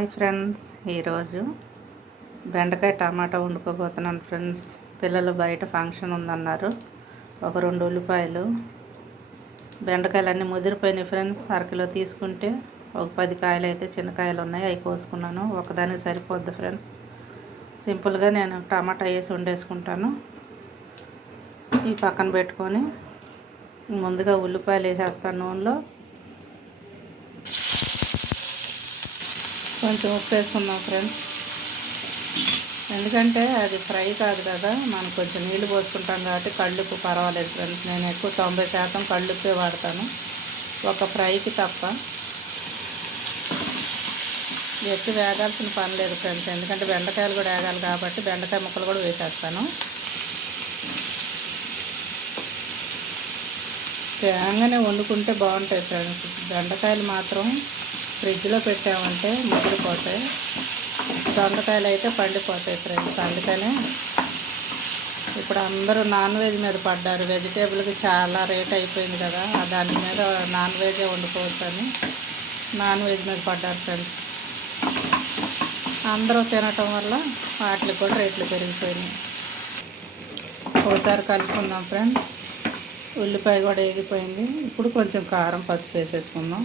Hi friends, ఈరోజు బెండకాయ టమాటా వండుకోబోతున్నాను friends. పిల్లలు బయట ఫంక్షన్ ఉందన్నారు. ఒక 2 ఉల్లిపాయలు, బెండకాయలు అన్నీ ముదిరిపోయినాయి ఫ్రెండ్స్. అరకిలో తీసుకుంటే ఒక 10 కాయలు అయితే చిన్న కాయలు ఉన్నాయి, అవి కోసుకున్నాను. ఒకదానికి సరిపోద్ది ఫ్రెండ్స్. సింపుల్గా నేను టమాటా వేసి వండేసుకుంటాను. ఈ పక్కన పెట్టుకొని ముందుగా ఉల్లిపాయలు వేసేస్తాను. నూనెలో కొంచెం ఉప్పు వేసుకుందాం ఫ్రెండ్స్. ఎందుకంటే అది ఫ్రై కాదు కదా, మనం కొంచెం నీళ్ళు పోసుకుంటాం కాబట్టి కళ్ళుప్పు పర్వాలేదు ఫ్రెండ్స్. నేను ఎక్కువ 90% కళ్ళుప్పే వాడతాను, ఒక ఫ్రైకి తప్ప. ఎక్కువ వేగాల్సిన పని లేదు ఫ్రెండ్స్, ఎందుకంటే బెండకాయలు కూడా వేగాలి కాబట్టి బెండకాయ ముక్కలు కూడా వేసేస్తాను. తేంగానే వండుకుంటే బాగుంటాయి ఫ్రెండ్స్. బెండకాయలు మాత్రం ఫ్రిడ్జ్లో పెట్టామంటే ముదిరిపోతాయి, దొండకాయలు అయితే పండిపోతాయి ఫ్రెండ్స్. అందుకనే ఇప్పుడు అందరూ నాన్ వెజ్ మీద పడ్డారు. వెజిటేబుల్కి చాలా రేట్ అయిపోయింది కదా, దాని మీద నాన్ వెజే వండుకోవచ్చు అని నాన్ వెజ్ మీద పడ్డారు ఫ్రెండ్స్. అందరూ తినటం వల్ల వాటికి కూడా రేట్లు పెరిగిపోయినాయి. ఒకసారి కలుపుకుందాం ఫ్రెండ్స్. ఉల్లిపాయ కూడా వేగిపోయింది. ఇప్పుడు కొంచెం కారం, పసుపు వేసేసుకుందాం.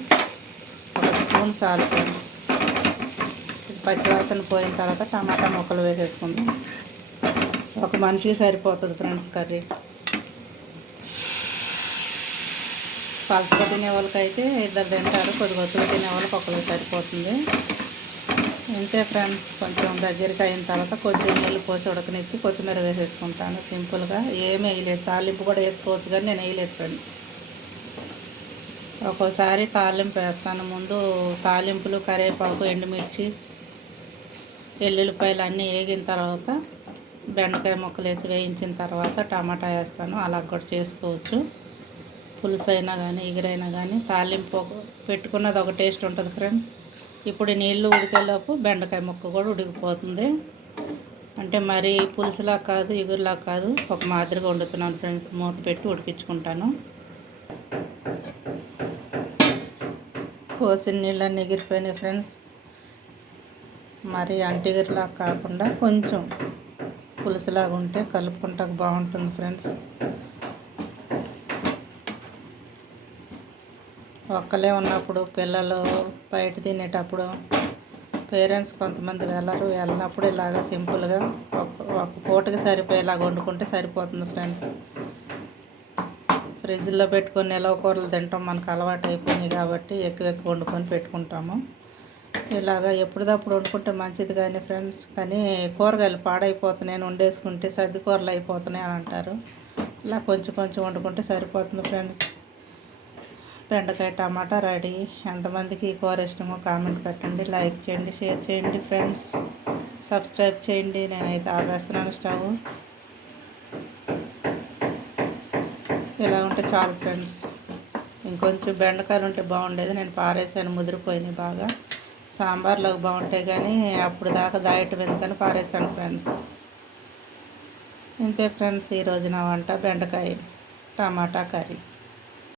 ఒక స్పూన్ చాలు ఫ్రెండ్స్. పచ్చివాసన పోయిన తర్వాత టమాటా ముక్కలు వేసేసుకుందాం. ఒక మనిషికి సరిపోతుంది ఫ్రెండ్స్ కర్రీ. పలుచగా తినే వాళ్ళకైతే 2 తింటారు, కొద్దిగా ఒత్తుగా తినే వాళ్ళకి ఒకరికి సరిపోతుంది. ఇంతే ఫ్రెండ్స్. కొంచెం దగ్గరికి అయిన తర్వాత కొంచెం నీళ్ళు పోసి ఉడకనిచ్చి కొత్తిమీర వేసేసుకుంటాను. సింపుల్గా ఏమీ వేయలేదు. తాలింపు కూడా వేసుకోవచ్చు కానీ నేను వేయలేదు ఫ్రెండ్స్. ఒక్కోసారి తాలింపు వేస్తాను. ముందు తాలింపులు, కరివేపాకు, ఎండుమిర్చి, ఎల్లుల్లిపాయలు అన్నీ వేగిన తర్వాత బెండకాయ ముక్కలు వేసి వేయించిన తర్వాత టమాటా వేస్తాను. అలా కూడా చేసుకోవచ్చు. పులుసు అయినా కానీ ఎగురైనా కానీ తాలింపు పెట్టుకున్నది ఒక టేస్ట్ ఉంటుంది ఫ్రెండ్స్. ఇప్పుడు నీళ్ళు ఉడికేలోపు బెండకాయ ముక్క కూడా ఉడికిపోతుంది. అంటే మరీ పులుసులా కాదు, ఎగురులా కాదు, ఒక మాదిరిగా వండుతున్నాను ఫ్రెండ్స్. మూత పెట్టి ఉడికించుకుంటాను. పోసిన నీళ్ళన్నీ ఎగిరిపోయినాయి ఫ్రెండ్స్. మరి అంటిగిరిలా కాకుండా కొంచెం పులుసులాగా ఉంటే కలుపుకుంటాక బాగుంటుంది ఫ్రెండ్స్. ఒక్కలే ఉన్నప్పుడు, పిల్లలు బయట తినేటప్పుడు, పేరెంట్స్ కొంతమంది వెళ్ళినప్పుడు ఇలాగా సింపుల్గా ఒక పూటకి సరిపోయేలాగా వండుకుంటే సరిపోతుంది ఫ్రెండ్స్. ఫ్రిడ్జ్లో పెట్టుకొని నిలవ కూరలు తింటాం మనకు అలవాటు అయిపోయినాయి కాబట్టి ఎక్కువ వండుకొని పెట్టుకుంటాము. ఇలాగా ఎప్పుడుదప్పుడు వండుకుంటే మంచిది కానీ ఫ్రెండ్స్. కానీ కూరగాయలు పాడైపోతున్నాయి, వండేసుకుంటే సర్ది కూరలు అయిపోతున్నాయి అని అంటారు. ఇలా కొంచెం కొంచెం వండుకుంటే సరిపోతుంది ఫ్రెండ్స్. బెండకాయ టమాటా రెడీ. ఎంతమందికి ఈ కూర ఇష్టమో కామెంట్ పెట్టండి, లైక్ చేయండి, షేర్ చేయండి ఫ్రెండ్స్. సబ్స్క్రైబ్ చేయండి. నేనైతే ఆపేస్తున్నాను స్టవ్. ఇలా ఉంటే చాలు ఫ్రెండ్స్. ఇంకొంచెం బెండకాయలు ఉంటే బాగుండేది, నేను పారేసాను, ముదిరిపోయినాయి బాగా. సాంబార్లోకి బాగుంటాయి కానీ అప్పుడు దాకా దాయటం ఎందుకని పారేసాను ఫ్రెండ్స్. ఇంతే ఫ్రెండ్స్, ఈరోజు నా వంట బెండకాయ టమాటా కర్రీ.